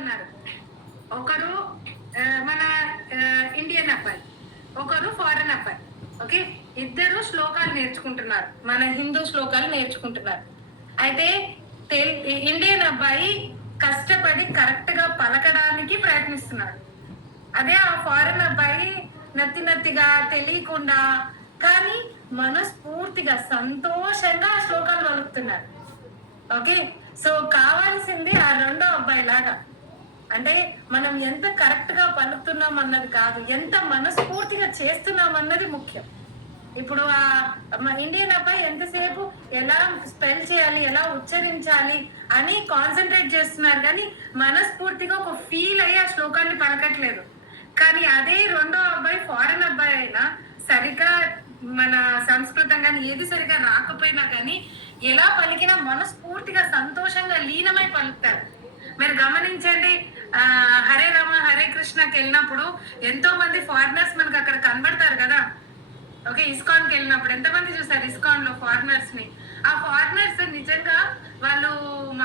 ఉన్నారు. ఒకరు మన ఇండియన్ అబ్బాయి, ఒకరు ఫారెన్ అబ్బాయి. ఓకే, ఇద్దరు శ్లోకాలు నేర్చుకుంటున్నారు, మన హిందూ శ్లోకాలు నేర్చుకుంటున్నారు. అయితే ఇండియన్ అబ్బాయి కష్టపడి కరెక్ట్ గా పలకడానికి ప్రయత్నిస్తున్నాడు. అదే ఆ ఫారెన్ అబ్బాయి నత్తిగా తెలియకుండా కానీ మనస్ఫూర్తిగా సంతోషంగా ఆ శ్లోకాలు పలుకుతున్నారు. ఓకే, సో కావాల్సింది ఆ రెండో అబ్బాయి లాగా, అంటే మనం ఎంత కరెక్ట్ గా పలుకుతున్నాం అన్నది కాదు, ఎంత మనస్ఫూర్తిగా చేస్తున్నాం అన్నది ముఖ్యం. ఇప్పుడు ఆ ఇండియన్ అబ్బాయి ఎంతసేపు ఎలా స్పెల్ చేయాలి, ఎలా ఉచ్చరించాలి అని కాన్సన్ట్రేట్ చేస్తున్నారు, కానీ మనస్ఫూర్తిగా ఒక ఫీల్ అయ్యి ఆ శ్లోకాన్ని పలకట్లేదు. కానీ అదే రెండో అబ్బాయి ఫారెన్ అబ్బాయి అయినా సరిగా మన సంస్కృతం కానీ ఏది సరిగా రాకపోయినా కానీ ఎలా పలికినా మనస్ఫూర్తిగా సంతోషంగా లీనమై పలుకుతారు. మీరు గమనించండి, హరే రామ హరే కృష్ణకి వెళ్ళినప్పుడు ఎంతో మంది ఫారినర్స్ మనకు అక్కడ కనబడతారు కదా. ఓకే, ఇస్కాన్కి వెళ్ళినప్పుడు ఎంతమంది చూసారు ఇస్కాన్ లో ఫారినర్స్ ని? ఆ ఫారినర్స్ నిజంగా వాళ్ళు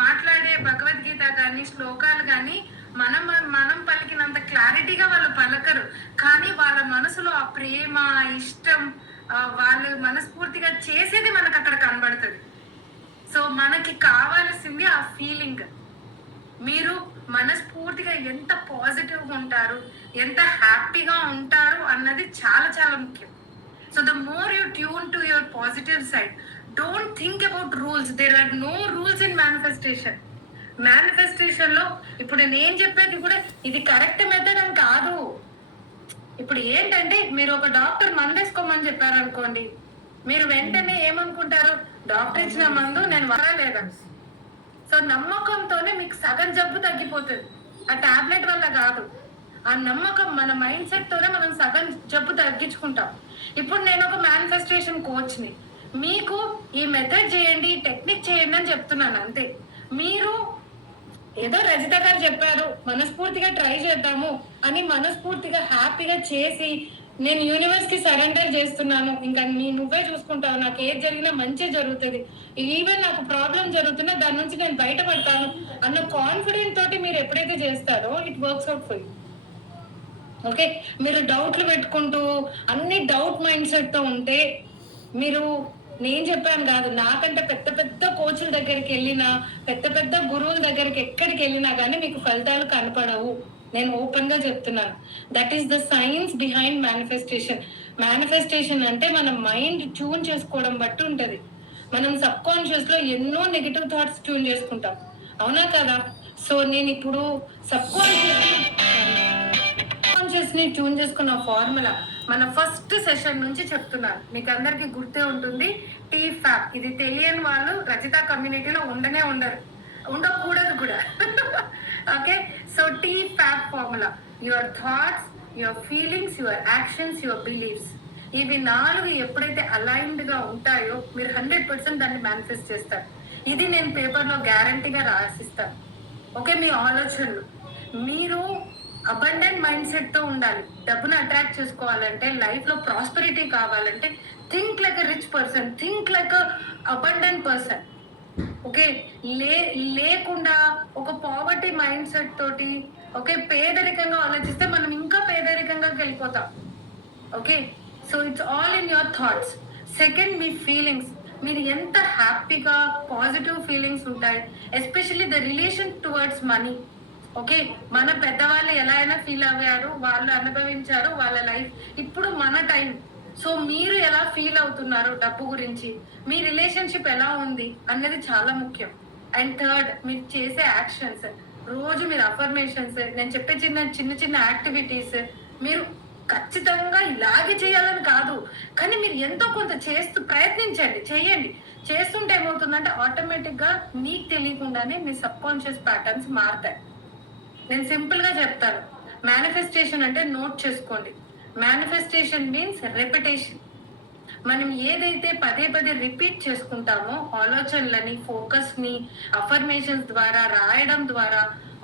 మాట్లాడే భగవద్గీత కానీ శ్లోకాలు కానీ మనం మనం పలికినంత క్లారిటీగా వాళ్ళు పలకరు, కానీ వాళ్ళ మనసులో ఆ ప్రేమ ఇష్టం వాళ్ళు మనస్ఫూర్తిగా చేసేది మనకు అక్కడ కనబడుతుంది. సో మనకి కావాల్సింది ఆ ఫీలింగ్. మీరు మనస్ఫూర్తిగా ఎంత పాజిటివ్గా ఉంటారు, ఎంత హ్యాపీగా ఉంటారు అన్నది చాలా చాలా ముఖ్యం. So the more you tune to your positive side, don't think about rules. There are no rules in manifestation. Manifestation లో ఇప్పుడు నేను చెప్పేది కూడా ఇది కరెక్ట్ మెథడ్ అని కాదు. ఇప్పుడు ఏంటంటే మీరు ఒక డాక్టర్ మందేసుకోమని చెప్పారు అనుకోండి, మీరు వెంటనే ఏమనుకుంటారు, డాక్టర్ ఇచ్చిన మందు నేను వాడలేదని. సో నమ్మకంతోనే మీకు సగం జబ్బు తగ్గిపోతుంది, ఆ టాబ్లెట్ వల్ల కాదు. ఆ నమ్మకం మన మైండ్ సెట్ తోనే మనం సగం జబ్బు తగ్గించుకుంటాం. ఇప్పుడు నేను ఒక మేనిఫెస్టేషన్ కోచ్ని, మీకు ఈ మెథడ్ చేయండి, ఈ టెక్నిక్ చేయండి అని చెప్తున్నాను అంతే. మీరు ఏదో రజిత గారు చెప్పారు మనస్ఫూర్తిగా ట్రై చేద్దాము అని మనస్ఫూర్తిగా హ్యాపీగా చేసి నేను యూనివర్స్ కి సరెండర్ చేస్తున్నాను, ఇంకా నువ్వే చూసుకుంటావు, నాకు ఏది జరిగినా మంచి జరుగుతుంది, ఈవెన్ నాకు ప్రాబ్లం జరుగుతున్నా దాని నుంచి నేను బయటపడతాను అన్న కాన్ఫిడెంట్ తోటి మీరు ఎప్పుడైతే చేస్తారో it works out for you. Okay, మీరు డౌట్లు పెట్టుకుంటూ అన్ని డౌట్ మైండ్ సెట్ తో ఉంటే మీరు, నేను చెప్పాను కాదు, నాకంటే పెద్ద పెద్ద కోచ్ల దగ్గరికి వెళ్ళినా పెద్ద పెద్ద గురువుల దగ్గరికి ఎక్కడికి వెళ్ళినా కానీ మీకు ఫలితాలు కనపడవు. నేను ఓపెన్ గా చెప్తున్నాను. That is the science behind manifestation. Manifestation అంటే మన మైండ్ ట్యూన్ చేసుకోవడం బట్టి ఉంటది. మనం సబ్ కాన్షియస్ లో ఎన్నో నెగిటివ్ థాట్స్ ట్యూన్ చేసుకుంటాం, అవునా కదా? సో నేను ఇప్పుడు సబ్ కాన్షియస్ ని ట్యూన్ చేసుకున్న ఫార్ములా మన ఫస్ట్ సెషన్ నుంచి చెప్తున్నాను, మీకు అందరికి గుర్తే ఉంటుంది. టీ ఫ్యాప్, ఇది తెలియని వాళ్ళు రజిత కమ్యూనిటీలో ఉండరు, ఉండకూడదు కూడా. Okay, so T FAP formula, your thoughts, your feelings, your actions, your beliefs, ఇవి 4 ఎప్పుడైతే అలైన్డ్ గా ఉంటాయో మీరు 100% దాన్ని మేనిఫెస్ట్ చేస్తారు. ఇది నేను పేపర్లో గ్యారంటీగా రాసిస్తాను. ఓకే, మీ ఆలోచనలు, మీరు అబండెంట్ మైండ్ సెట్ తో ఉండాలి. డబ్బును అట్రాక్ట్ చేసుకోవాలంటే, లైఫ్ లో ప్రాస్పెరిటీ కావాలంటే think like a rich person, think like a abundant person. Okay, లేకుండా ఒక పావర్టీ మైండ్ సెట్ తోటి ఓకే పేదరికంగా ఆలోచిస్తే మనం ఇంకా పేదరికంగా వెళ్ళిపోతాం. Okay, so it's all in your thoughts. Second, me feelings, మీరు ఎంత హ్యాపీగా పాజిటివ్ ఫీలింగ్స్ ఉంటాయి, especially the relation towards money. Okay, మన పెద్దవాళ్ళు ఎలా అయినా ఫీల్ అయ్యారు, వాళ్ళు అనుభవించారు వాళ్ళ లైఫ్, ఇప్పుడు మన టైం. సో మీరు ఎలా ఫీల్ అవుతున్నారు డబ్బు గురించి, మీ రిలేషన్షిప్ ఎలా ఉంది అన్నది చాలా ముఖ్యం. అండ్ థర్డ్, మీరు చేసే యాక్షన్స్, రోజు మీరు అఫర్మేషన్స్, నేను చెప్పే చిన్న చిన్న యాక్టివిటీస్ మీరు ఖచ్చితంగా ఇలాగే చేయాలని కాదు, కానీ మీరు ఎంతో కొంత చేస్తూ ప్రయత్నించండి, చేయండి. చేస్తుంటే ఏమవుతుందంటే ఆటోమేటిక్ గా మీకు తెలియకుండానే మీ సబ్ కాన్షియస్ ప్యాటర్న్స్ మారుతాయి. నేను సింపుల్ గా చెప్తాను, మేనిఫెస్టేషన్ అంటే నోట్ చేసుకోండి. Manifestation means repetition. మనం ఏదైతే పదే పదే రిపీట్ చేసుకుంటామో ఆలోచనలని, ఫోకస్ ని అఫర్మేషన్స్ ద్వారా రాయడం ద్వారా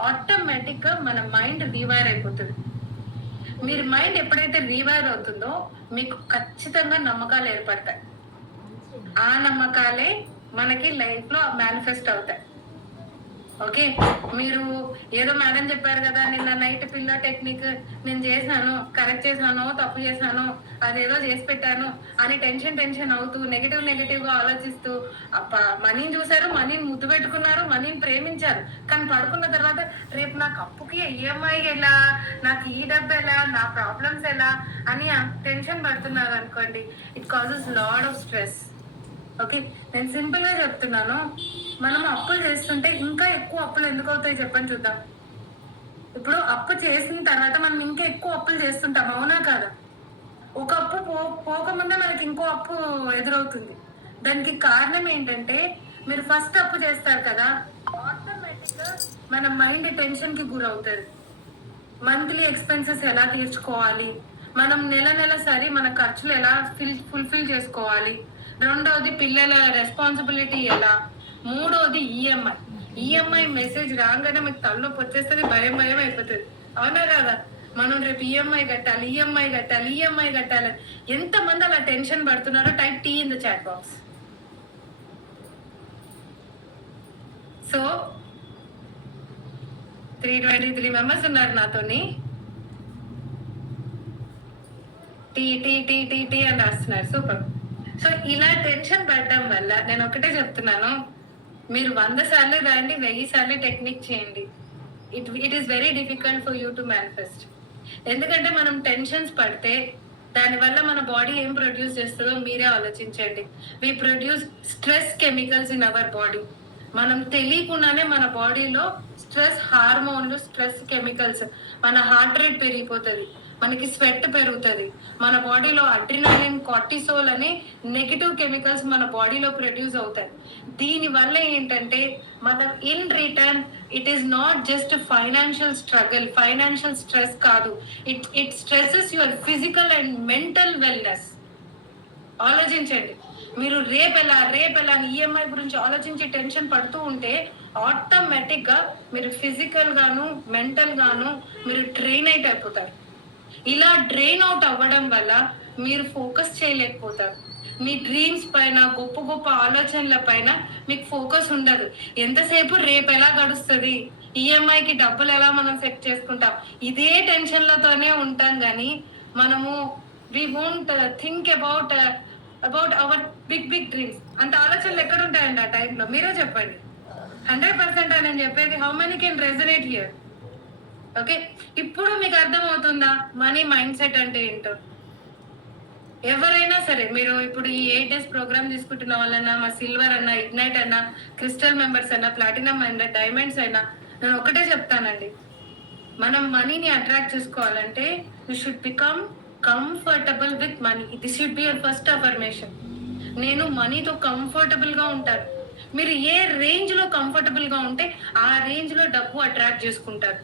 ఆటోమేటిక్ గా మన మైండ్ రీవైర్ అయిపోతుంది. మీరు మైండ్ ఎప్పుడైతే రీవైర్ అవుతుందో మీకు ఖచ్చితంగా నమ్మకాలు ఏర్పడతాయి. ఆ నమ్మకాలే మనకి లైఫ్ లో మేనిఫెస్ట్ అవుతాయి. ఓకే, మీరు ఏదో మేడం చెప్పారు కదా నిన్న నైట్ పిల్లో టెక్నిక్ నేను చేశాను, కరెక్ట్ చేశాను, తప్పు చేశాను, అదేదో చేసి పెట్టాను అని టెన్షన్ అవుతూ నెగిటివ్ గా ఆలోచిస్తూ మనీని చూసారు, మనీని ముద్దు పెట్టుకున్నారు, మనీని ప్రేమించారు, కానీ పడుకున్న తర్వాత రేపు నాకు అప్పుకి ఈఎంఐ ఎలా, నాకు ఈ డబ్బు ఎలా, నా ప్రాబ్లమ్స్ ఎలా అని టెన్షన్ పడుతున్నారు అనుకోండి, it causes lot of stress. Okay, నేను సింపుల్ గా చెప్తున్నాను, మనం అప్పులు చేస్తుంటే ఇంకా ఎక్కువ అప్పులు ఎందుకు అవుతాయి చెప్పండి చూద్దాం. ఇప్పుడు అప్పు చేసిన తర్వాత మనం ఇంకా ఎక్కువ అప్పులు చేస్తుంటాం, అవునా కాదా? ఒక అప్పు పోకముందే మనకి ఇంకో అప్పు ఎదురవుతుంది. దానికి కారణం ఏంటంటే మీరు ఫస్ట్ అప్పు చేస్తారు కదా, ఆటోమేటిక్ గా మన మైండ్ టెన్షన్ కి గురవుతుంది. మంత్లీ ఎక్స్పెన్సెస్ ఎలా తీర్చుకోవాలి, మనం నెల సరి మన ఖర్చులు ఎలా ఫుల్ఫిల్ చేసుకోవాలి, రెండవది పిల్లల రెస్పాన్సిబిలిటీ ఎలా, మూడవది ఈఎంఐ మెసేజ్ రాగానే మీకు తలనొప్పి వచ్చేస్తుంది, భయం అయిపోతుంది, అవునా కదా? మనం రేపు ఈఎంఐ కట్టాలి. ఎంతమంది అలా టెన్షన్ పడుతున్నారో type T in the chat box. So 323 members ఉన్నారు నాతోని, టీ అని రాస్తున్నారు, సూపర్. సో ఇలా టెన్షన్ పడడం వల్ల నేను ఒకటే చెప్తున్నాను, మీరు 100 సార్లు రాయండి, 1000 సార్లు టెక్నిక్ చేయండి, it is very difficult for you to manifest. ఎందుకంటే మనం టెన్షన్స్ పడితే దానివల్ల మన బాడీ ఏం ప్రొడ్యూస్ చేస్తుందో మీరే ఆలోచించండి. We produce stress chemicals in our body. మనం తెలియకుండానే మన బాడీలో స్ట్రెస్ హార్మోన్లు, స్ట్రెస్ కెమికల్స్, మన హార్ట్ రేట్ పెరిగిపోతుంది, మనకి స్వెట్ పెరుగుతుంది, మన బాడీలో అడ్రినలిన్, కార్టిసోల్ అనే నెగిటివ్ కెమికల్స్ మన బాడీలో ప్రొడ్యూస్ అవుతాయి. దీనివల్ల ఏంటంటే మనం in return it is not just financial struggle, financial stress కాదు, it stresses your physical and mental wellness. ఆలోచించండి, మీరు రేపెలా అని ఈఎంఐ గురించి ఆలోచించి టెన్షన్ పడుతూ ఉంటే ఆటోమేటిక్ గా మీరు ఫిజికల్ గాను మెంటల్ గాను మీరు డ్రైన్ అయిపోతారు. ఇలా డ్రైన్ అవుట్ అవ్వడం వల్ల మీరు ఫోకస్ చేయలేకపోతారు. మీ డ్రీమ్స్ పైన, గొప్ప ఆలోచనల పైన మీకు ఫోకస్ ఉండదు. ఎంతసేపు రేపు ఎలా గడుస్తుంది, ఈఎంఐకి డబ్బులు ఎలా మనం సెట్ చేసుకుంటాం, ఇదే టెన్షన్లతోనే ఉంటాం. కానీ మనము we won't think about our big dreams. అంత ఆలోచనలు ఎక్కడ ఉంటాయండి ఆ టైంలో? మీరే చెప్పండి. 100% నేను చెప్పేది how many can resonate here? Okay, ఇప్పుడు మీకు అర్థమవుతుందా మనీ మైండ్ సెట్ అంటే ఏంటో? ఎవరైనా సరే, మీరు ఇప్పుడు ఈ 8 days ప్రోగ్రామ్ తీసుకుంటున్న వాళ్ళన్నా, మా సిల్వర్ అన్నా, ఇగ్నైట్ అన్నా, క్రిస్టల్ మెంబర్స్ అన్నా, ప్లాటినం అన్నా, డైమండ్స్ అయినా, నేను ఒకటే చెప్తానండి, మనం మనీని అట్రాక్ట్ చేసుకోవాలంటే you should become comfortable with money. This should be your first affirmation. నేను మనీతో కంఫర్టబుల్ గా ఉంటాను. మీరు ఏ రేంజ్ లో కంఫర్టబుల్ గా ఉంటే ఆ రేంజ్ లో డబ్బు అట్రాక్ట్ చేసుకుంటారు.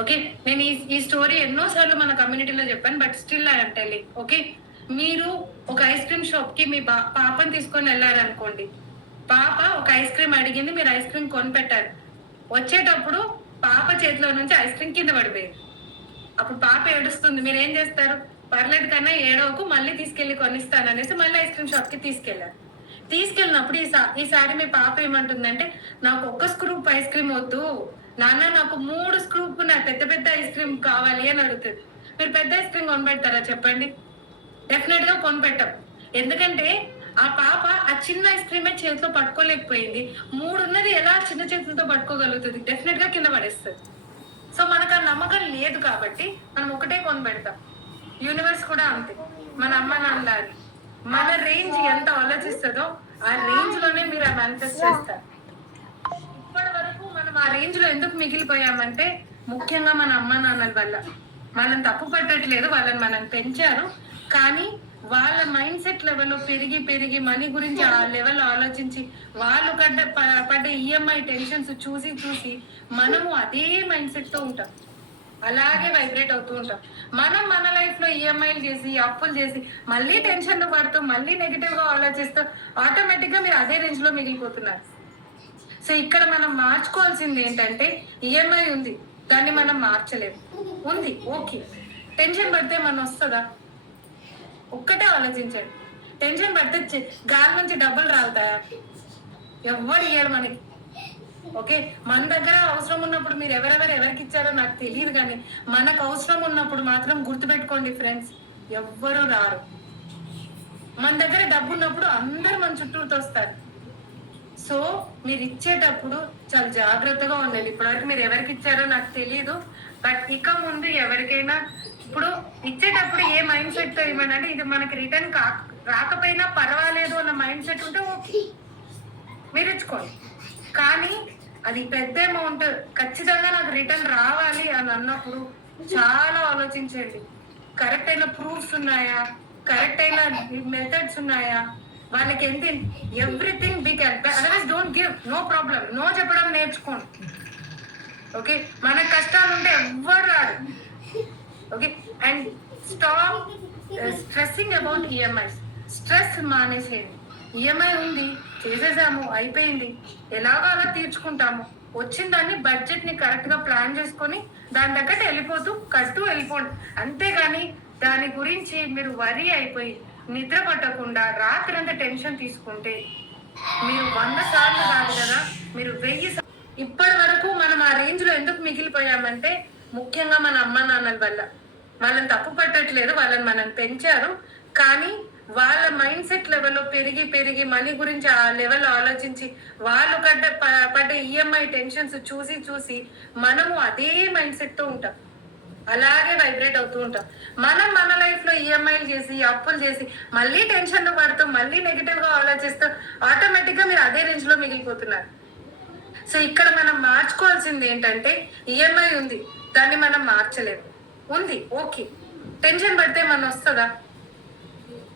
ఓకే, నేను ఈ స్టోరీ ఎన్నోసార్లు మన కమ్యూనిటీలో చెప్పాను, but still I'm telling. Okay, మీరు ఒక ఐస్ క్రీమ్ షాప్ కి మీ పాపని తీసుకొని వెళ్ళారనుకోండి, పాప ఒక ఐస్ క్రీమ్ అడిగింది, మీరు ఐస్ క్రీమ్ కొనిపెట్టారు, వచ్చేటప్పుడు పాప చేతిలో నుంచి ఐస్ క్రీమ్ కింద పడిపోయింది. అప్పుడు పాప ఏడుస్తుంది, మీరు ఏం చేస్తారు? పర్లేదు కన్నా ఏడవకు, మళ్ళీ తీసుకెళ్లి కొనిస్తాను అనేసి మళ్ళీ ఐస్ క్రీమ్ షాప్ కి తీసుకెళ్ళినప్పుడు ఈసారి మీ పాప ఏమంటుందంటే, నాకు ఒక్క స్కూప్ ఐస్ క్రీమ్ వద్దు నాన్న, నాకు 3 స్కూప్ నా పెద్ద ఐస్ క్రీమ్ కావాలి అని అడుగుతుంది. మీరు పెద్ద ఐస్ క్రీమ్ కొనిపెడతారా చెప్పండి? డెఫినెట్ గా కొనిపెట్టాం. ఎందుకంటే ఆ పాప ఆ చిన్న ఐస్ క్రీమే చేతిలో పట్టుకోలేకపోయింది, 3 ఉన్నది ఎలా చిన్న చేతులతో పట్టుకోగలుగుతుంది? డెఫినెట్ గా కింద పడేస్తుంది. సో మనకు ఆ నమ్మకం లేదు కాబట్టి మనం ఒకటే కొనిపెడతాం. యూనివర్స్ కూడా అంతే, మన అమ్మ నాన్న మన రేంజ్ ఎంత ఆలోచిస్తుందో ఆ రేంజ్ లోనే మీరు ఆ మేనిఫెస్ట్ చేస్తారు. ఇప్పటి వరకు మనం ఆ రేంజ్ లో ఎందుకు మిగిలిపోయామంటే ముఖ్యంగా మన అమ్మ నాన్నల వల్ల. మనం తప్పు పట్టట్లేదు, వాళ్ళని మనం పెంచారు, కానీ వాళ్ళ మైండ్ సెట్ లెవెల్లో పెరిగి మనీ గురించి ఆ లెవెల్ ఆలోచించి వాళ్ళు పడ్డ ఈఎంఐ టెన్షన్స్ చూసి మనము అదే మైండ్ సెట్ తో ఉంటాం, అలాగే వైబ్రేట్ అవుతూ ఉంటాం. మనం మన లైఫ్ లో ఈఎంఐలు చేసి, అప్పులు చేసి, మళ్ళీ టెన్షన్ పడుతూ, మళ్ళీ నెగిటివ్ గా ఆలోచిస్తూ ఆటోమేటిక్ గా మీరు అదే రేంజ్ లో మిగిలిపోతున్నారు. సో ఇక్కడ మనం మార్చుకోవాల్సింది ఏంటంటే, ఈఎంఐ ఉంది, దాన్ని మనం మార్చలేము. ఉంది, ఓకే, టెన్షన్ పడితే మనం వస్తుందా? ఒక్కటే ఆలోచించండి, టెన్షన్ పడితే గాలి నుంచి డబ్బులు రాలుతాయా? ఎవ్వరు ఇయ్యాడు మనకి. ఓకే, మన దగ్గర అవసరం ఉన్నప్పుడు మీరు ఎవరికి ఇచ్చారో నాకు తెలియదు, కానీ మనకు అవసరం ఉన్నప్పుడు మాత్రం గుర్తుపెట్టుకోండి ఫ్రెండ్స్, ఎవ్వరు రారు. మన దగ్గర డబ్బు ఉన్నప్పుడు అందరు మన చుట్టూతో వస్తారు. సో మీరు ఇచ్చేటప్పుడు చాలా జాగ్రత్తగా ఉండాలి. ఇప్పటివరకు మీరు ఎవరికి ఇచ్చారో నాకు తెలియదు, బట్ ఇక ముందు ఎవరికైనా ఇప్పుడు ఇచ్చేటప్పుడు ఏ మైండ్ సెట్ తో ఇవ్వనంటే, ఇది మనకి రిటర్న్ రాకపోయినా పర్వాలేదు అన్న మైండ్ సెట్ ఉంటే ఓకే, మీరు ఇచ్చుకోండి. కానీ అది పెద్ద అమౌంట్, ఖచ్చితంగా నాకు రిటర్న్ రావాలి అని అన్నప్పుడు చాలా ఆలోచించండి. కరెక్ట్ అయిన ప్రూఫ్స్ ఉన్నాయా, కరెక్ట్ అయిన మెథడ్స్ ఉన్నాయా, వాళ్ళకి ఎంత, everything be can. Otherwise don't give, no problem, no చెప్పడం నేర్చుకోండి. ఓకే, మన కష్టాలు ఉంటే ఎవ్వరు రాడు. Okay, and stop stressing about EMIs. Stress మానేసేది. ఈఎంఐ ఉంది, చేసేసాము, అయిపోయింది, ఎలాగో అలా తీర్చుకుంటాము. వచ్చిన దాన్ని బడ్జెట్ ని కరెక్ట్ గా ప్లాన్ చేసుకొని దాని తగ్గట్టు వెళ్ళిపోతూ కడుతూ వెళ్ళిపోండి. అంతేగాని దాని గురించి మీరు వరి అయిపోయి నిద్ర పట్టకుండా రాత్రంతా టెన్షన్ తీసుకుంటే మీరు 100 సార్లు కాదు కదా, మీరు 1000 ఇప్పటి వరకు మనం ఆ రేంజ్ లో ఎందుకు మిగిలిపోయామంటే ముఖ్యంగా మన అమ్మ నాన్నల వల్ల. వాళ్ళని తప్పు పట్టట్లేదు, వాళ్ళని మనం పెంచారు, కానీ వాళ్ళ మైండ్ సెట్ లెవెల్లో పెరిగి పెరిగి మనీ గురించి ఆ లెవెల్ ఆలోచించి వాళ్ళు పడ్డ ఈఎంఐ టెన్షన్స్ చూసి చూసి మనము అదే మైండ్ సెట్ తో ఉంటాం, అలాగే వైబ్రేట్ అవుతూ ఉంటాం. మనం మన లైఫ్ లో ఈఎంఐలు చేసి అప్పులు చేసి మళ్ళీ టెన్షన్ లో పడుతూ మళ్ళీ నెగిటివ్ గా ఆలోచిస్తూ ఆటోమేటిక్ గా మీరు అదే రేంజ్ లో మిగిలిపోతున్నారు. సో ఇక్కడ మనం మార్చుకోవాల్సింది ఏంటంటే, ఈఎంఐ ఉంది, దాన్ని మనం మార్చలేము, ఉంది ఓకే, టెన్షన్ పడితే మనం వస్తుందా?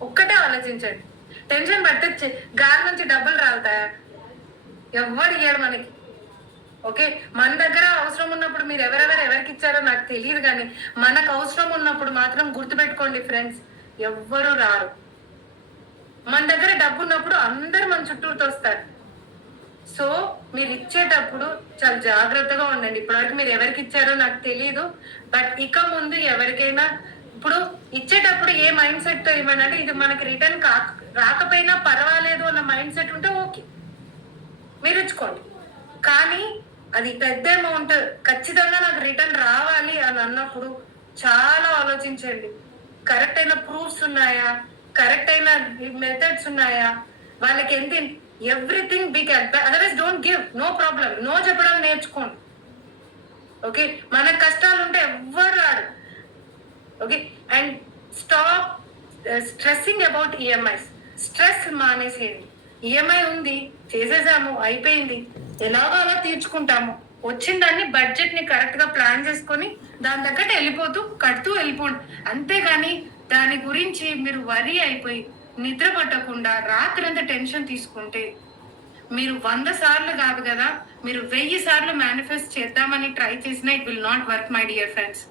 ఒక్కటే ఆలోచించండి, టెన్షన్ పడితే గాలి నుంచి డబ్బులు రాలుతాయా? ఎవ్వరు ఇయ్యాడు మనకి. ఓకే, మన దగ్గర అవసరం ఉన్నప్పుడు మీరు ఎవరికి ఇచ్చారో నాకు తెలియదు, కానీ మనకు అవసరం ఉన్నప్పుడు మాత్రం గుర్తుపెట్టుకోండి ఫ్రెండ్స్, ఎవ్వరు రారు. మన దగ్గర డబ్బు ఉన్నప్పుడు అందరు మన చుట్టూతో వస్తారు. సో మీరు ఇచ్చేటప్పుడు చాలా జాగ్రత్తగా ఉండండి. ఇప్పటివరకు మీరు ఎవరికి ఇచ్చారో నాకు తెలియదు, బట్ ఇక ముందు ఎవరికైనా ఇప్పుడు ఇచ్చేటప్పుడు ఏ మైండ్ సెట్ తో ఇవ్వనంటే, ఇది మనకి రిటర్న్ రాకపోయినా పర్వాలేదు అన్న మైండ్ సెట్ ఉంటే ఓకే, మీరు ఇచ్చుకోండి. కానీ అది పెద్ద అమౌంట్, ఖచ్చితంగా నాకు రిటర్న్ రావాలి అని అన్నప్పుడు చాలా ఆలోచించండి. కరెక్ట్ అయిన ప్రూఫ్స్ ఉన్నాయా, కరెక్ట్ అయిన మెథడ్స్ ఉన్నాయా, వాళ్ళకి ఎంత, everything be can. Otherwise don't give, no problem, no చెప్పడం నేర్చుకోండి. ఓకే, మన కష్టాలు ఉంటే ఎవ్వరు రాడు. Okay, and stop stressing about EMIs. Stress మానేసేయండి. ఈఎంఐ ఉంది, చేసేసాము, అయిపోయింది, ఎలాగో అలా తీర్చుకుంటాము. వచ్చిన దాన్ని బడ్జెట్ ని కరెక్ట్ గా ప్లాన్ చేసుకొని దాని తగ్గట్టు వెళ్ళిపోతూ కడుతూ వెళ్ళిపోండి. అంతేగాని దాని గురించి మీరు వరి అయిపోయి నిద్ర పట్టకుండా రాత్రంతా టెన్షన్ తీసుకుంటే మీరు 100 సార్లు కాదు కదా, మీరు 1000 సార్లు మేనిఫెస్ట్ చేద్దామని ట్రై చేసినా it will not work my dear friends.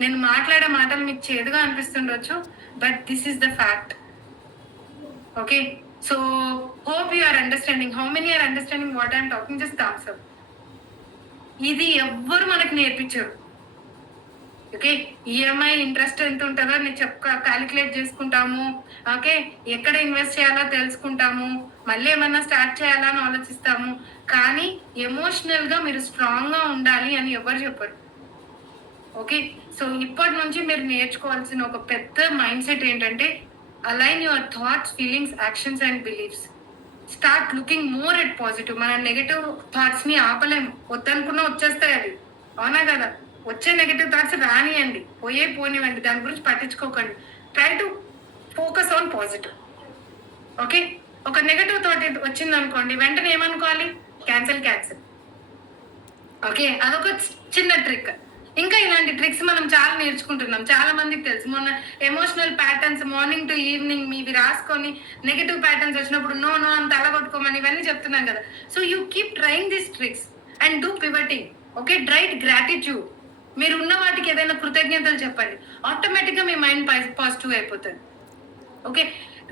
నేను మాట్లాడే మాటలు మీకు చేదుగా అనిపిస్తుండొచ్చు, but this is the fact. Okay, so hope you are understanding. How many are understanding what I am talking? Just thumbs up. ఇది ఎవ్వరు మనకు నేర్పించరు. ఓకే, ఈఎంఐ ఇంట్రెస్ట్ ఎంత ఉంటుందో నేను క్యాలిక్యులేట్ చేసుకుంటాము. ఓకే, ఎక్కడ ఇన్వెస్ట్ చేయాలో తెలుసుకుంటాము, మళ్ళీ ఏమన్నా స్టార్ట్ చేయాలా అని ఆలోచిస్తాము. కానీ ఎమోషనల్ గా మీరు స్ట్రాంగ్ గా ఉండాలి అని ఎవరు చెప్పరు. ఓకే, సో ఇప్పటి నుంచి మీరు నేర్చుకోవాల్సిన ఒక పెద్ద మైండ్ సెట్ ఏంటంటే, align your thoughts, feelings, actions and beliefs. Start looking more at positive. మన నెగటివ్ థాట్స్ ని ఆపలేము, వద్దనుకున్నా వచ్చేస్తాయి అవి, అవునా కదా? వచ్చే నెగటివ్ థాట్స్ రానియండి, పోనివ్వండి, దాని గురించి పట్టించుకోకండి. Try to focus on positive. Okay, ఒక నెగటివ్ థాట్ వచ్చింది అనుకోండి, వెంటనే ఏమనుకోవాలి? క్యాన్సిల్. ఓకే, అదొక చిన్న ట్రిక్. ఇంకా ఇలాంటి ట్రిక్స్ మనం చాలా నేర్చుకుంటున్నాం, చాలా మందికి తెలుసు. మొన్న emotional patterns morning to evening మీవి రాసుకొని నెగటివ్ ప్యాటర్న్స్ వచ్చినప్పుడు నో అని తలగొట్టుకోమని ఇవన్నీ చెప్తున్నాం కదా. So you keep trying these tricks and do pivoting. Okay, right gratitude. మీరు ఉన్న వాటికి ఏదైనా కృతజ్ఞతలు చెప్పండి, ఆటోమేటిక్ గా మీ మైండ్ పాజిటివ్ అయిపోతుంది. ఓకే,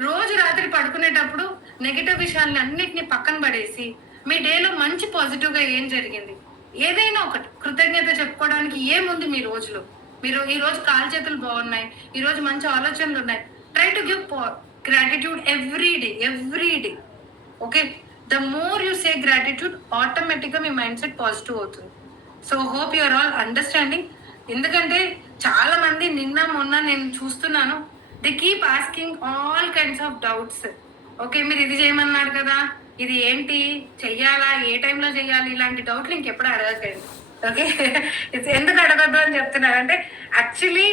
రోజు రాత్రి పడుకునేటప్పుడు నెగటివ్ విషయాన్ని అన్నిటిని పక్కన పడేసి మీ డేలో మంచి పాజిటివ్ గా ఏం జరిగింది, ఏదైనా ఒకటి కృతజ్ఞత చెప్పుకోవడానికి ఏముంది మీ రోజులో. మీరు ఈ రోజు కాలు చేతులు బాగున్నాయి, ఈ రోజు మంచి ఆలోచనలు ఉన్నాయి, try to give gratitude every day. Okay, the more you say gratitude ఆటోమేటిక్గా మీ మైండ్ సెట్ పాజిటివ్ అవుతుంది. So hope you are all understanding. ఎందుకంటే చాలా మంది నిన్న మొన్న నేను చూస్తున్నాను, they keep asking all kinds of doubts. Okay, మీరు ఇది చేయమన్నారు కదా, ఇది ఏంటి, చెయ్యాలా, ఏ టైంలో చెయ్యాలి, ఇలాంటి డౌట్లు ఇంకెప్పుడు అడగకండి. ఓకే ఇది ఎందుకు అడగద్దు అని చెప్తున్నారు అంటే, actually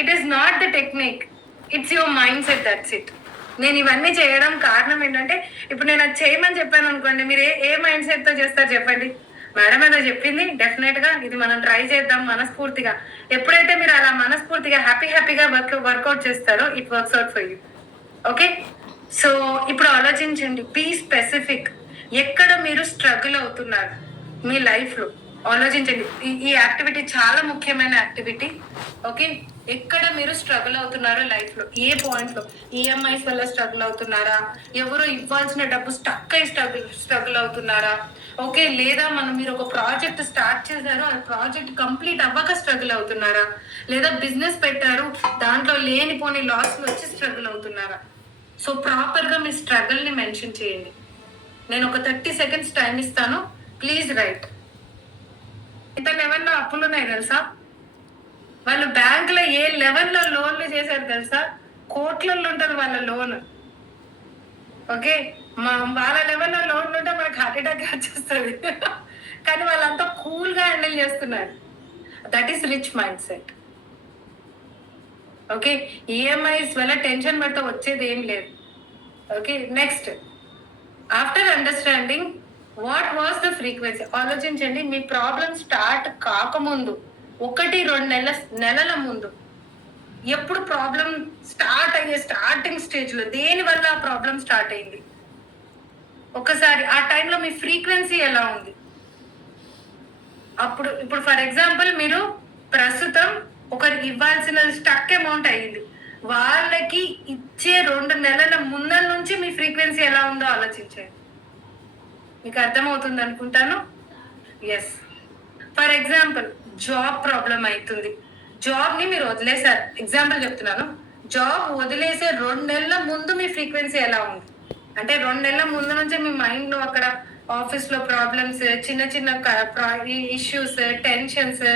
it is not the technique, it's your mind set, that's it. నేను ఇవన్నీ చేయడం కారణం ఏంటంటే, ఇప్పుడు నేను అది చేయమని చెప్పాను అనుకోండి, మీరు ఏ మైండ్ సెట్ తో చేస్తారు చెప్పండి. మేడం ఏదో చెప్పింది, డెఫినెట్ గా ఇది మనం ట్రై చేద్దాం మనస్ఫూర్తిగా. ఎప్పుడైతే మీరు అలా మనస్ఫూర్తిగా హ్యాపీగా వర్కౌట్ చేస్తారో, it works out for you. Okay, so ఇప్పుడు ఆలోచించండి, బీ స్పెసిఫిక్. ఎక్కడ మీరు స్ట్రగుల్ అవుతున్నారు మీ లైఫ్ లో ఆలోచించండి. ఈ యాక్టివిటీ చాలా ముఖ్యమైన యాక్టివిటీ. ఓకే, ఎక్కడ మీరు స్ట్రగుల్ అవుతున్నారో లైఫ్ లో, ఏ పాయింట్ లో, ఈఎంఐస్ వల్ల స్ట్రగుల్ అవుతున్నారా, ఎవరు ఇవ్వాల్సిన డబ్బు స్టక్ అయి స్ట్రగుల్ అవుతున్నారా, ఓకే, లేదా మీరు ఒక ప్రాజెక్ట్ స్టార్ట్ చేశారు, ఆ ప్రాజెక్ట్ కంప్లీట్ అవ్వక స్ట్రగుల్ అవుతున్నారా, లేదా బిజినెస్ పెట్టారు, దాంట్లో లేనిపోని లాస్లు వచ్చి స్ట్రగుల్ అవుతున్నారా. సో ప్రాపర్ గా మీ స్ట్రగుల్ ని మెన్షన్ చేయండి. నేను ఒక 30 seconds టైం ఇస్తాను, ప్లీజ్ రైట్. ఇంత లెవెల్లో అప్పులు ఉన్నాయి తెలుసా, వాళ్ళు బ్యాంక్ లో ఏ లెవెల్లో లోన్లు చేశారు తెలుసా, కోట్లలో ఉంటుంది వాళ్ళ లోన్. ఓకే, వాళ్ళ లెవెల్లో లోన్లు ఉంటే మనకు హార్ట్ అటాక్ వచ్చేస్తుంది కానీ వాళ్ళంతా కూల్ గా హ్యాండిల్ చేస్తున్నారు. That is rich mind set. Okay, EMIs వల్ల టెన్షన్ పడితే వచ్చేది ఏం లేదు. Okay, next, after understanding what was the frequency, ఆలోచించండి. మీ ప్రాబ్లం స్టార్ట్ కాకముందు, 1-2 నెలల ముందు, ఎప్పుడు ప్రాబ్లం స్టార్ట్ అయ్యే స్టార్టింగ్ స్టేజ్ లో దేని వల్ల ఆ ప్రాబ్లం స్టార్ట్ అయింది, ఒకసారి ఆ టైంలో మీ ఫ్రీక్వెన్సీ ఎలా ఉంది. ఇప్పుడు ఫర్ ఎగ్జాంపుల్, మీరు ప్రస్తుతం ఒకరికి ఇవ్వాల్సిన స్టక్ అమౌంట్ అయ్యింది, వాళ్ళకి ఇచ్చే 2 నెలల ముందర నుంచి మీ ఫ్రీక్వెన్సీ ఎలా ఉందో ఆలోచించండి. మీకు అర్థమవుతుంది అనుకుంటాను. Yes, for example job problem అవుతుంది, జాబ్ ని మీరు వదిలేశారు, ఎగ్జాంపుల్ చెప్తున్నాను. జాబ్ వదిలేసే 2 నెలల ముందు మీ ఫ్రీక్వెన్సీ ఎలా ఉంది అంటే, 2 నెలల ముందు నుంచే మీ మైండ్ లో అక్కడ ఆఫీస్ లో ప్రాబ్లమ్స్, చిన్న ఇష్యూస్, టెన్షన్స్,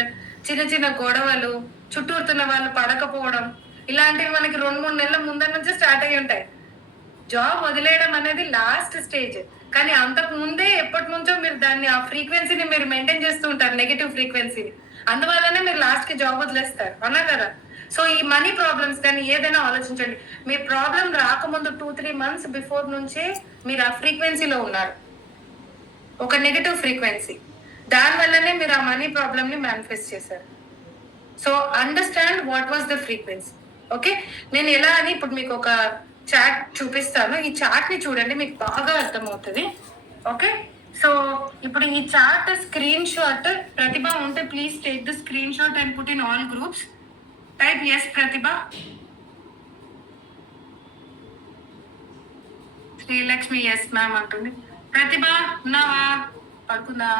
చిన్న గొడవలు, చుట్టూరుతున్న వాళ్ళు పడకపోవడం, ఇలాంటివి మనకి 2-3 నెలల ముందర నుంచే స్టార్ట్ అయ్యి ఉంటాయి. జాబ్ వదిలేయడం అనేది లాస్ట్ స్టేజ్, కానీ అంతకు ముందే ఎప్పటి నుంచో మీరు దాన్ని, ఆ ఫ్రీక్వెన్సీని మీరు మెయింటైన్ చేస్తూ ఉంటారు, నెగిటివ్ ఫ్రీక్వెన్సీని. అందువల్లనే మీరు లాస్ట్ కి జాబ్ వదిలేస్తారు, అన్నా కదా. సో ఈ మనీ ప్రాబ్లమ్స్ కానీ ఏదైనా ఆలోచించండి, మీ ప్రాబ్లం రాకముందు 2-3 months బిఫోర్ నుంచే మీరు ఆ ఫ్రీక్వెన్సీలో ఉన్నారు, ఒక నెగిటివ్ ఫ్రీక్వెన్సీ. దానివల్లనే మీరు ఆ మనీ ప్రాబ్లమ్ ని మేనిఫెస్ట్ చేశారు. So understand what was the frequency. Okay, నేను ఎలా అని ఇప్పుడు మీకు ఒక చాట్ చూపిస్తాను, ఈ చాట్ ని చూడండి, మీకు బాగా అర్థమవుతుంది. ఓకే, సో ఇప్పుడు ఈ చార్ట్ స్క్రీన్ షాట్, ప్రతిభ ఉంటే please take the screenshot and put in all groups. Type yes Pratibha. Sreelakshmi yes ma'am అంటుంది. ప్రతిభ ఉన్నావా, పడుకుందా?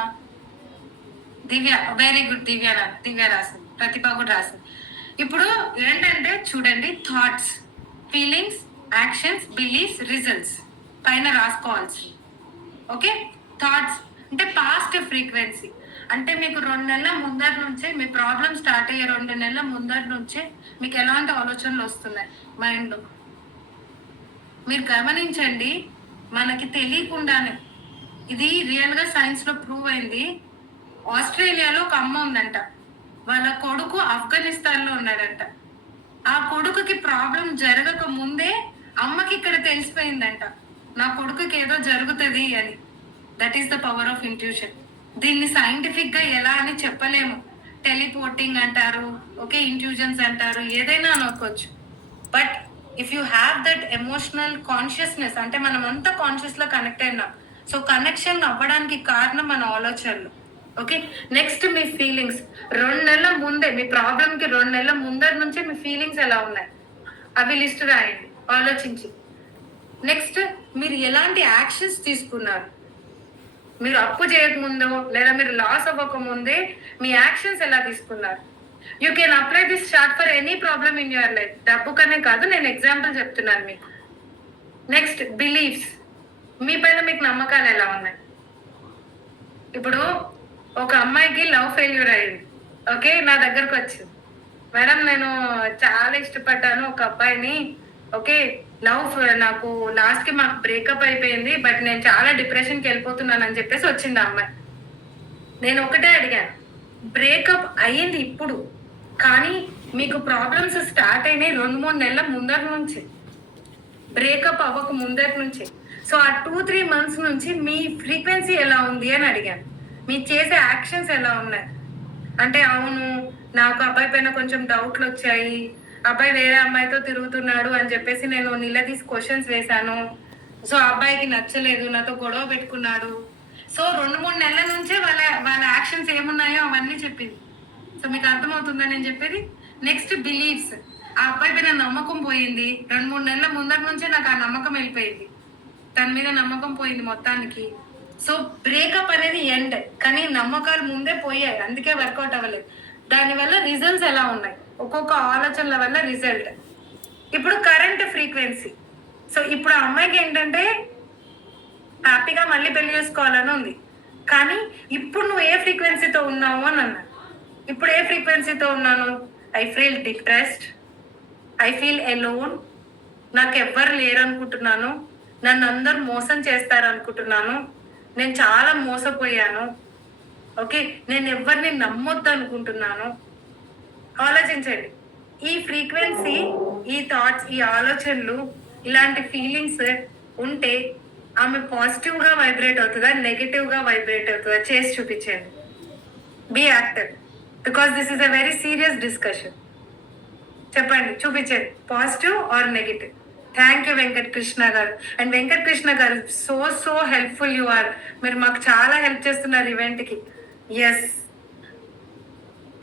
దివ్య, వెరీ గుడ్, దివ్య రాసింది, ప్రతిభ కూడా రాసింది. ఇప్పుడు ఏంటంటే చూడండి, thoughts, feelings, actions, beliefs, results పైన రాసుకోవాల్సి. ఓకే, థాట్స్ అంటే పాస్ట్ ఫ్రీక్వెన్సీ, అంటే మీకు 2 నెలల ముందర నుంచే మీ ప్రాబ్లం స్టార్ట్ అయ్యే 2 నెలల ముందర నుంచే మీకు ఎలాంటి ఆలోచనలు వస్తున్నాయి మైండ్లో. మీరు గమనించండి, మనకి తెలియకుండానే, ఇది రియల్ గా సైన్స్ లో ప్రూవ్ అయింది. ఆస్ట్రేలియాలో ఒక అమ్మ ఉందంట, వాళ్ళ కొడుకు ఆఫ్ఘనిస్తాన్ లో ఉన్నాడంట. ఆ కొడుకుకి ప్రాబ్లం జరగక ముందే అమ్మకి ఇక్కడ తెలిసిపోయిందంట, నా కొడుకుకి ఏదో జరుగుతుంది అని. That is the power of intuition. దీన్ని సైంటిఫిక్ గా ఎలా అని చెప్పలేము, టెలిపోర్టింగ్ అంటారు, ఓకే, ఇంట్యూజన్స్ అంటారు, ఏదైనా అనుకోవచ్చు. But if you have that emotional consciousness, అంటే మనం అంతా కాన్షియస్ లో కనెక్ట్ అయినాం. సో కనెక్షన్ అవ్వడానికి కారణం మన ఆలోచనలు. ఓకే, నెక్స్ట్ మీ ఫీలింగ్స్. 2 నెలల ముందే, మీ ప్రాబ్లం కి 2 నెలల ముందర నుంచే మీ ఫీలింగ్స్ ఎలా ఉన్నాయి అవి లిస్ట్ రాయండి, ఆలోచించి. నెక్స్ట్, మీరు ఎలాంటి యాక్షన్స్ తీసుకున్నారు, మీరు అప్పు చేయకముందో లేదా మీరు లాస్ అవ్వక ముందే మీ యాక్షన్స్ ఎలా తీసుకున్నారు. You can apply this chart for any problem in your life. డబ్బు కనే కాదు, నేను ఎగ్జాంపుల్ చెప్తున్నాను మీకు. Next, beliefs. మీ పైన మీకు నమ్మకాలు ఎలా ఉన్నాయి? ఇప్పుడు ఒక అమ్మాయికి లవ్ ఫెయిల్యూర్ అయింది, ఓకే, నా దగ్గరకు వచ్చింది, మేడం నేను చాలా ఇష్టపడ్డాను ఒక అబ్బాయిని, ఓకే, నాకు లాస్ట్ కి మాకు బ్రేకప్ అయిపోయింది, బట్ నేను చాలా డిప్రెషన్కి వెళ్ళిపోతున్నాను అని చెప్పేసి వచ్చింది ఆ అమ్మాయి. నేను ఒకటే అడిగాను, బ్రేకప్ అయ్యింది ఇప్పుడు, కానీ మీకు ప్రాబ్లమ్స్ స్టార్ట్ అయినాయి 2-3 నెలల ముందర నుంచి, బ్రేకప్ అవ్వక ముందర నుంచి. సో ఆ 2-3 months నుంచి మీ ఫ్రీక్వెన్సీ ఎలా ఉంది అని అడిగాను. మీరు చేసే యాక్షన్స్ ఎలా ఉన్నాయి అంటే, అవును నాకు అబ్బాయి పైన కొంచెం డౌట్లు వచ్చాయి, అబ్బాయి వేరే అమ్మాయితో తిరుగుతున్నాడు అని చెప్పేసి నేను నిలదీసి క్వశ్చన్స్ వేశాను, సో అబ్బాయికి నచ్చలేదు, నాతో గొడవ పెట్టుకున్నాడు. సో 2-3 నెలల నుంచే వాళ్ళ వాళ్ళ యాక్షన్స్ ఏమున్నాయో అవన్నీ చెప్పింది. సో మీకు అర్థమవుతుందా నేను చెప్పేది? Next beliefs. ఆ అబ్బాయి పైన నమ్మకం పోయింది, 2-3 నెలల ముందర నుంచే నాకు ఆ నమ్మకం వెళ్ళిపోయింది, తన మీద నమ్మకం పోయింది మొత్తానికి. సో బ్రేకప్ అనేది ఎండ్, కానీ నమ్మకాలు ముందే పోయాయి, అందుకే వర్కౌట్ అవ్వలేదు. దానివల్ల రిజల్ట్స్ ఎలా ఉన్నాయి, ఒక్కొక్క ఆలోచనల వల్ల రిజల్ట్. ఇప్పుడు కరెంట్ ఫ్రీక్వెన్సీ. సో ఇప్పుడు ఆ అమ్మాయికి ఏంటంటే హ్యాపీగా మళ్ళీ పెళ్లి చేసుకోవాలని ఉంది, కానీ ఇప్పుడు నువ్వు ఏ ఫ్రీక్వెన్సీతో ఉన్నావు అని అన్నా. ఇప్పుడు ఏ ఫ్రీక్వెన్సీతో ఉన్నాను? I feel depressed, I feel alone, నాకు ఎవ్వరు లేరు అనుకుంటున్నాను, నన్ను అందరు మోసం చేస్తారు అనుకుంటున్నాను, నేను చాలా మోసపోయాను, ఓకే, నేను ఎవరిని నమ్మొద్దు అనుకుంటున్నాను. ఆలోచించండి, ఈ ఫ్రీక్వెన్సీ, ఈ థాట్స్, ఈ ఆలోచనలు, ఇలాంటి ఫీలింగ్స్ ఉంటే ఆమె పాజిటివ్గా వైబ్రేట్ అవుతుందా, నెగిటివ్గా వైబ్రేట్ అవుతుందా? చేసి చూపించండి. Be active, because this is a very serious discussion. చెప్పండి, చూపించండి, positive or negative. Thank you Venkat Krishna garu. And Venkat Krishna గారు, సో హెల్ప్ఫుల్ యు ఆర్. మీరు మాకు చాలా హెల్ప్ చేస్తున్నారు ఈవెంట్కి. Yes,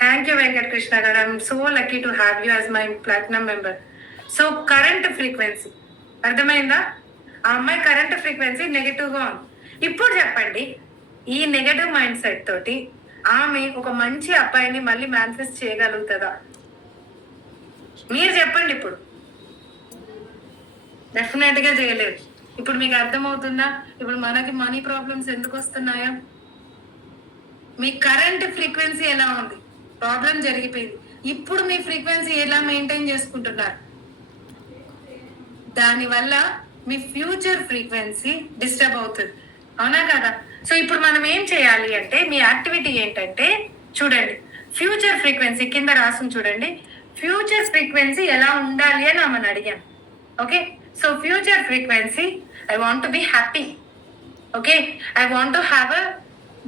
thank you Venkat Krishna garu. I'm so lucky to have you as my platinum member. So current frequency అర్థమైందా? ఆ అమ్మాయి కరెంట్ ఫ్రీక్వెన్సీ నెగిటివ్గా ఉంది. ఇప్పుడు చెప్పండి, ఈ నెగటివ్ మైండ్ సెట్ తోటి ఆమె ఒక మంచి అబ్బాయిని మళ్ళీ మేనిఫెస్ట్ చేయగలుగుతుందా? మీరు చెప్పండి. ఇప్పుడు డెఫినెట్ గా చేయలేదు. ఇప్పుడు మీకు అర్థమవుతుందా ఇప్పుడు మనకి మనీ ప్రాబ్లమ్స్ ఎందుకు వస్తున్నాయో? మీ కరెంట్ ఫ్రీక్వెన్సీ ఎలా ఉంది? ప్రాబ్లం జరిగిపోయింది. ఇప్పుడు మీ ఫ్రీక్వెన్సీ ఎలా మెయింటైన్ చేసుకుంటున్నారు? దానివల్ల మీ ఫ్యూచర్ ఫ్రీక్వెన్సీ డిస్టర్బ్ అవుతుంది, అవునా కదా? సో ఇప్పుడు మనం ఏం చేయాలి అంటే, మీ యాక్టివిటీ ఏంటంటే చూడండి, ఫ్యూచర్ ఫ్రీక్వెన్సీ కింద రాసుని చూడండి. ఫ్యూచర్ ఫ్రీక్వెన్సీ ఎలా ఉండాలి అని ఆమెను అడిగాను, okay. So future frequency, I want to be happy, okay, I want to have a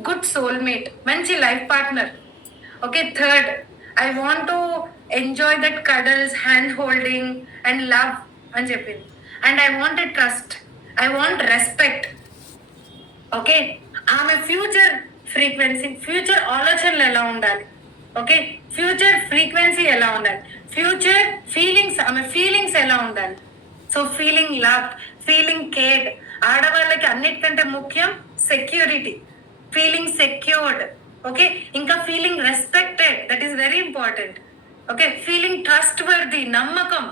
good soulmate, మంచి life partner, okay. Third, I want to enjoy that cuddles, hand holding and love అని చెప్పింది. And I want trust, I want respect, okay. ఆమె future frequency, future ఆలోచనలు ఎలా ఉండాలి, okay, future frequency ఎలా ఉండాలి, future feelings, ఆమె ఫీలింగ్స్ ఎలా ఉండాలి. So feeling love, feeling cared. ఆడవాళ్ళకి అన్నిటికంటే ముఖ్యం సెక్యూరిటీ, ఫీలింగ్ సెక్యూర్డ్, ఓకే. ఇంకా feeling respected, that is very important, okay. Feeling trustworthy, నమ్మకం,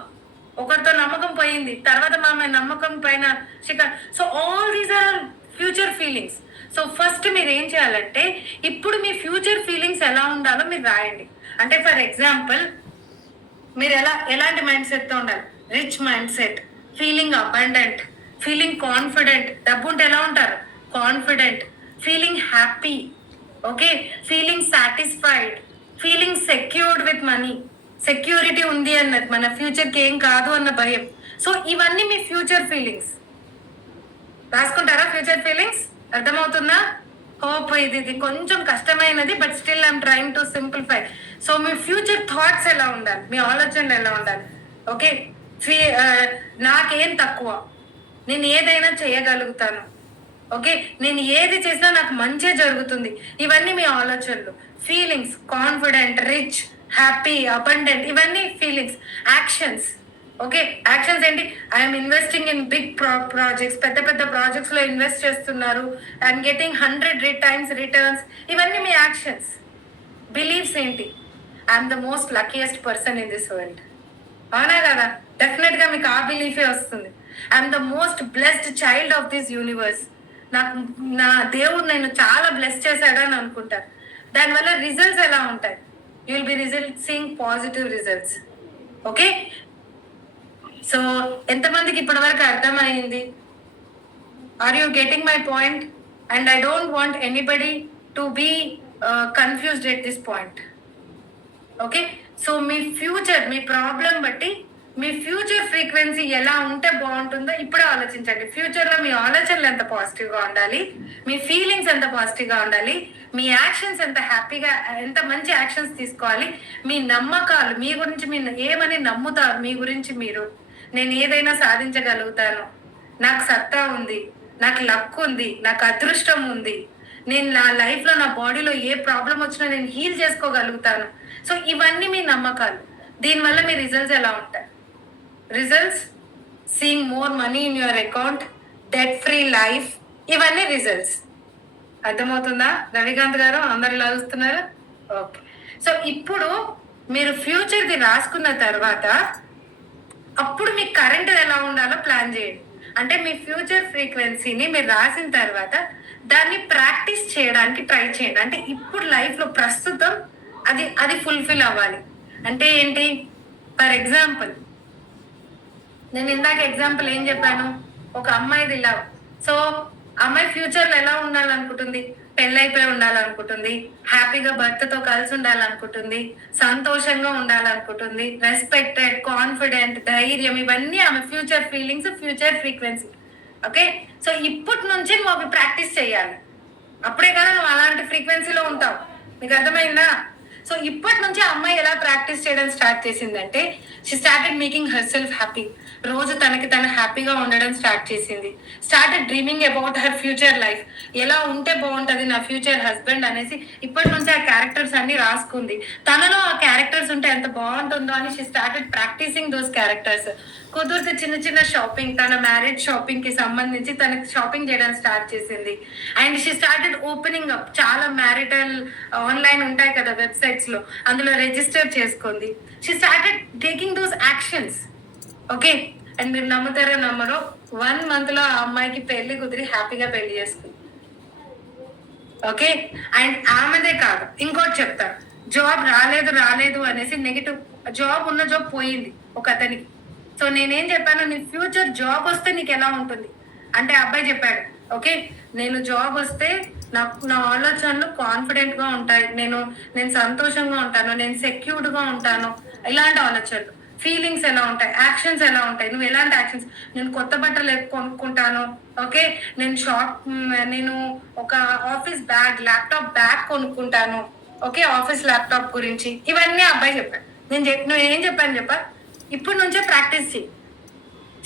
ఒకరితో నమ్మకం పోయింది, తర్వాత మా నమ్మకం పైన so all these are future feelings. So first మీరు ఏం చేయాలంటే, ఇప్పుడు మీ ఫ్యూచర్ ఫీలింగ్స్ ఎలా ఉండాలో మీరు రాయండి. అంటే ఫర్ ఎగ్జాంపుల్, మీరు ఎలాంటి మైండ్ సెట్తో ఉండాలి? Rich mind set, feeling abundant, feeling confident. డబ్బు ఉంటే ఎలా ఉంటారు? Confident, feeling happy, okay, feeling satisfied, feeling secured with money, security ఉంది అన్నది, మన ఫ్యూచర్కి ఏం కాదు అన్న భయం. సో ఇవన్నీ మీ ఫ్యూచర్ ఫీలింగ్స్. రాసుకుంటారా ఫ్యూచర్ ఫీలింగ్స్? అర్థమవుతుందా? హోప్ ఇది కొంచెం కష్టమైనది, but still I'm trying to simplify. So మీ ఫ్యూచర్ థాట్స్ ఎలా ఉండాలి, మీ ఆలోచనలు ఎలా ఉండాలి, ఓకే. నాకేం తక్కువ, నేను ఏదైనా చేయగలుగుతాను, ఓకే, నేను ఏది చేసినా నాకు మంచి జరుగుతుంది, ఇవన్నీ మీ ఆలోచనలు. Feelings confident, rich, happy, abundant, ఇవన్నీ ఫీలింగ్స్. యాక్షన్స్, ఓకే, యాక్షన్స్ ఏంటి? I'm investing in big projects, పెద్ద పెద్ద ప్రాజెక్ట్స్ లో ఇన్వెస్ట్ చేస్తున్నారు, ఐఎమ్ గెటింగ్ 100 times రిటర్న్స్, ఇవన్నీ మీ యాక్షన్స్. బిలీఫ్స్ ఏంటి? I'm the most luckiest person in this world, అవునా కదా? డెఫినెట్ గా మీకు ఆ బిలీఫే వస్తుంది. I'm the most blessed child of this universe. నాకు నా దేవుడు నేను చాలా బ్లెస్ చేశాడు అని అనుకుంటారు. దానివల్ల రిజల్ట్స్ ఎలా ఉంటాయి? You will be seeing positive results. Okay, so ఎంతమందికి ఇప్పటి వరకు అర్థమైంది? Are you getting my point? And I don't want anybody to be confused at this point. Okay, so మీ ఫ్యూచర్, మీ ప్రాబ్లం బట్టి మీ ఫ్యూచర్ ఫ్రీక్వెన్సీ ఎలా ఉంటే బాగుంటుందో ఇప్పుడే ఆలోచించండి. ఫ్యూచర్ లో మీ ఆలోచనలు ఎంత పాజిటివ్ గా ఉండాలి, మీ ఫీలింగ్స్ ఎంత పాజిటివ్ గా ఉండాలి, మీ యాక్షన్స్ ఎంత హ్యాపీగా, ఎంత మంచి యాక్షన్స్ తీసుకోవాలి, మీ నమ్మకాలు, మీ గురించి మీరు ఏమని నమ్ముతారు, మీ గురించి మీరు, నేను ఏదైనా సాధించగలుగుతాను, నాకు సత్తా ఉంది, నాకు లక్ ఉంది, నాకు అదృష్టం ఉంది, నేను నా లైఫ్ లో నా బాడీలో ఏ ప్రాబ్లం వచ్చినా నేను హీల్ చేసుకోగలుగుతాను. సో ఇవన్నీ మీ నమ్మకాలు. దీనివల్ల మీ రిజల్ట్స్ ఎలా ఉంటాయి? Results seeing more money in your account, debt free life, ఇవన్నీ రిజల్ట్స్. అర్థమవుతుందా రవికాంత్ గారు? అందరు ఇలా చూస్తున్నారు? ఓకే, సో ఇప్పుడు మీరు ఫ్యూచర్ది రాసుకున్న తర్వాత అప్పుడు మీ కరెంట్ ఎలా ఉండాలో ప్లాన్ చేయండి. అంటే మీ ఫ్యూచర్ ఫ్రీక్వెన్సీని మీరు రాసిన తర్వాత దాన్ని ప్రాక్టీస్ చేయడానికి ట్రై చేయండి. అంటే ఇప్పుడు లైఫ్లో ప్రస్తుతం అది అది ఫుల్ఫిల్ అవ్వాలి. అంటే ఏంటి? ఫర్ ఎగ్జాంపుల్, నేను ఇందాక ఎగ్జాంపుల్ ఏం చెప్పాను? ఒక అమ్మాయిది లవ్. సో అమ్మాయి ఫ్యూచర్లో ఎలా ఉండాలనుకుంటుంది? పెళ్ళైపోయి ఉండాలనుకుంటుంది, హ్యాపీగా భర్తతో కలిసి ఉండాలనుకుంటుంది, సంతోషంగా ఉండాలనుకుంటుంది, రెస్పెక్టెడ్, కాన్ఫిడెంట్, ధైర్యం, ఇవన్నీ ఆమె future feelings, future frequency. Okay, so ఇప్పటి నుంచి నువ్వు అవి ప్రాక్టీస్ చేయాలి. అప్పుడే కదా నువ్వు అలాంటి ఫ్రీక్వెన్సీలో ఉంటావు. మీకు అర్థమైందా? సో ఇప్పటి నుంచి ఆ అమ్మాయి ఎలా ప్రాక్టీస్ చేయడం స్టార్ట్ చేసిందంటే, she started making her self happy. రోజు తనకి తను హ్యాపీగా ఉండడం స్టార్ట్ చేసింది. Started dreaming about her future life. ఎలా ఉంటే బాగుంటది నా ఫ్యూచర్ హస్బెండ్ అనేసి ఇప్పటి నుంచి ఆ క్యారెక్టర్స్ అన్ని రాసుకుంది. తనలో ఆ క్యారెక్టర్స్ ఉంటే ఎంత బాగుంటుందో అని she started practising those characters. కుదిరితే చిన్న చిన్న షాపింగ్, తన మ్యారేజ్ షాపింగ్ కి సంబంధించి తనకి షాపింగ్ చేయడం స్టార్ట్ చేసింది. And she started opening up. చాలా మ్యారిటల్ ఆన్లైన్ ఉంటాయి కదా వెబ్సైట్స్ లో, అందులో రిజిస్టర్ చేసుకుంది. She started taking those actions. Okay, and మీరు నమ్ముతారో నమ్మరో, 1 month లో ఆ అమ్మాయికి పెళ్లి కుదిరి హ్యాపీగా పెళ్లి చేసుకుంది. ఓకే, అండ్ ఆమెదే కాదు, ఇంకోటి చెప్తాను. జాబ్ రాలేదు అనేసి నెగిటివ్, జాబ్ ఉన్న జాబ్ పోయింది ఒక అతనికి. సో నేనేం చెప్పాను, నీ ఫ్యూచర్ జాబ్ వస్తే నీకు ఎలా ఉంటుంది అంటే, అబ్బాయి చెప్పాడు, ఓకే నేను జాబ్ వస్తే నా ఆలోచనలు కాన్ఫిడెంట్ గా ఉంటాయి, నేను సంతోషంగా ఉంటాను, నేను సెక్యూర్డ్ గా ఉంటాను, ఇలాంటి ఆలోచనలు. ఫీలింగ్స్ ఎలా ఉంటాయి, యాక్షన్స్ ఎలా ఉంటాయి, నువ్వు ఎలాంటి యాక్షన్స్? నేను కొత్త బట్టలు కొనుక్కుంటాను. ఓకే, నేను ఒక ఆఫీస్ బ్యాగ్, ల్యాప్టాప్ బ్యాగ్ కొనుక్కుంటాను. ఓకే, ఆఫీస్ ల్యాప్టాప్ గురించి ఇవన్నీ అబ్బాయి చెప్పాను. నువ్వు ఏం చెప్పాను చెప్పా? ఇప్పటి నుంచే ప్రాక్టీస్ చేయి.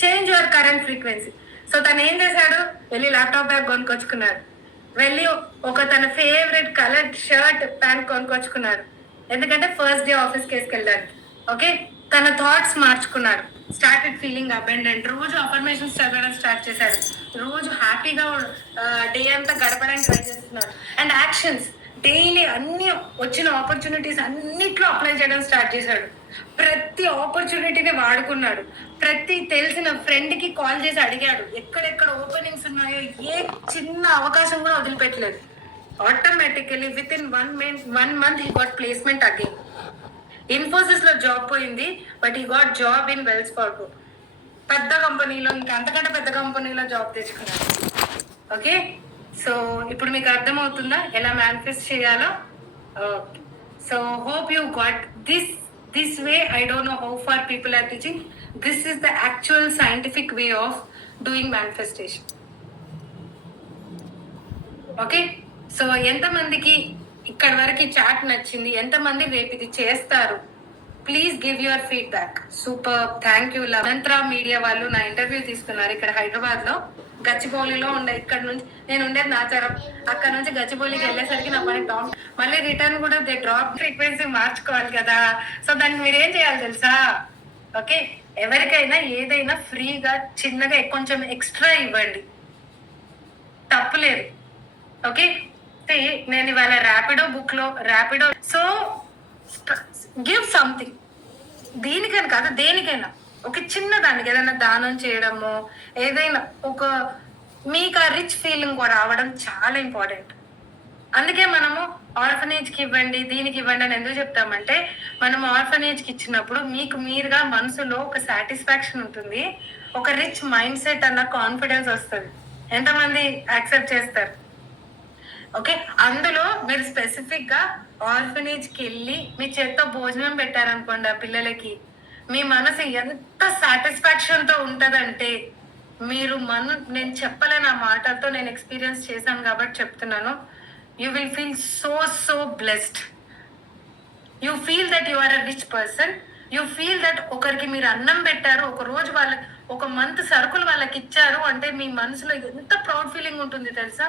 Change your current frequency. So తను ఏం చేశాడు? వెళ్ళి ల్యాప్టాప్ బ్యాగ్ కొనుక్కొచ్చుకున్నాడు. వెళ్ళి ఒక తన ఫేవరెట్ కలర్ షర్ట్, ప్యాంట్ కొనుక్కొచ్చుకున్నాడు. ఎందుకంటే ఫస్ట్ డే ఆఫీస్కి వేసుకెళ్ళడానికి. ఓకే, తన థాట్స్ మార్చుకున్నాడు. Started feeling abundant. రోజు అఫర్మేషన్స్ చదవడం స్టార్ట్ చేశాడు. రోజు హ్యాపీగా డే అంతా గడపడానికి ట్రై చేస్తున్నాడు. అండ్ యాక్షన్స్ డైలీ అన్ని వచ్చిన ఆపర్చునిటీస్ అన్నిట్లో అప్లై చేయడం స్టార్ట్ చేశాడు. ప్రతి ఆపర్చునిటీని వాడుకున్నాడు. ప్రతి తెలిసిన ఫ్రెండ్ కి కాల్ చేసి అడిగాడు, ఎక్కడెక్కడ ఓపెనింగ్స్ ఉన్నాయో, ఏ చిన్న అవకాశం కూడా వదిలిపెట్టలేదు. Automatically with in 1 month he got placement again. Infosys లో జాబ్ పోయింది, but he got job in Wells Fargo. పెద్ద కంపెనీలో, ఇంకా అంతకంటే పెద్ద కంపెనీలో జాబ్ తెచ్చుకున్నాడు. ఓకే, సో ఇప్పుడు మీకు అర్థమవుతుందా ఎలా మేనిఫెస్ట్ చేయాలో? So hope you got this way. I don't know how far people are teaching. This is the actual scientific way of doing manifestation. Okay, so ఎంతమందికి ఇక్కడ వరకు చాట్ నచ్చింది? ఎంతమంది రేపు ఇది చేస్తారు? Please give your feedback. Super, thank you. లవంత్రా media వాళ్ళు నా ఇంటర్వ్యూ తీసుకున్నారు ఇక్కడ హైదరాబాద్ లో, గచ్చిబౌలిలో ఉండే. ఇక్కడ నుంచి నేను ఉండేది నాచారం, అక్కడ నుంచి గచ్చిబౌలికి వెళ్ళేసరికి నా పని టాప్. మళ్ళీ రిటర్న్ కూడా దే డ్రాప్ ఫ్రీక్వెన్సీ మార్చుకోవాలి కదా. సో దానికి మీరు ఏం చేయాలి తెలుసా? ఓకే, ఎవరికైనా ఏదైనా ఫ్రీగా చిన్నగా కొంచెం ఎక్స్ట్రా ఇవ్వండి, తప్పులేదు. ఓకే, నేను ఇవాళ ర్యాపిడో బుక్ లో సో గివ్ సంథింగ్. దీనికైనా కాదు, దేనికైనా ఒక చిన్న దానికి ఏదైనా దానం చేయడము, ఏదైనా ఒక మీకు ఆ రిచ్ ఫీలింగ్ కూడా రావడం చాలా ఇంపార్టెంట్. అందుకే మనము ఆర్ఫనేజ్కి ఇవ్వండి, దీనికి ఇవ్వండి అని ఎందుకు చెప్తామంటే, మనం ఆర్ఫనేజ్కి ఇచ్చినప్పుడు మీకు మీరుగా మనసులో ఒక సాటిస్ఫాక్షన్ ఉంటుంది, ఒక రిచ్ మైండ్ సెట్ అన్న కాన్ఫిడెన్స్ వస్తుంది. ఎంతమంది యాక్సెప్ట్ చేస్తారు? ఓకే, అందులో మీరు స్పెసిఫిక్ గా ఆర్ఫనేజ్ కి వెళ్ళి మీ చేత్తో భోజనం పెట్టారనుకోండి ఆ పిల్లలకి, మీ మనసు ఎంత సాటిస్ఫాక్షన్ తో ఉంటదంటే, మీరు నేను చెప్పలేను ఆ మాటలతో, నేను ఎక్స్పీరియన్స్ చేశాను కాబట్టి చెప్తున్నాను. You will feel so blessed. You feel that you are a rich person. You feel that ఒకరికి మీరు అన్నం పెట్టారు, ఒక రోజు ఒక మంత్ సరుకులు వాళ్ళకి ఇచ్చారు అంటే మీ మనసులో ఎంత ప్రౌడ్ ఫీలింగ్ ఉంటుంది తెలుసా.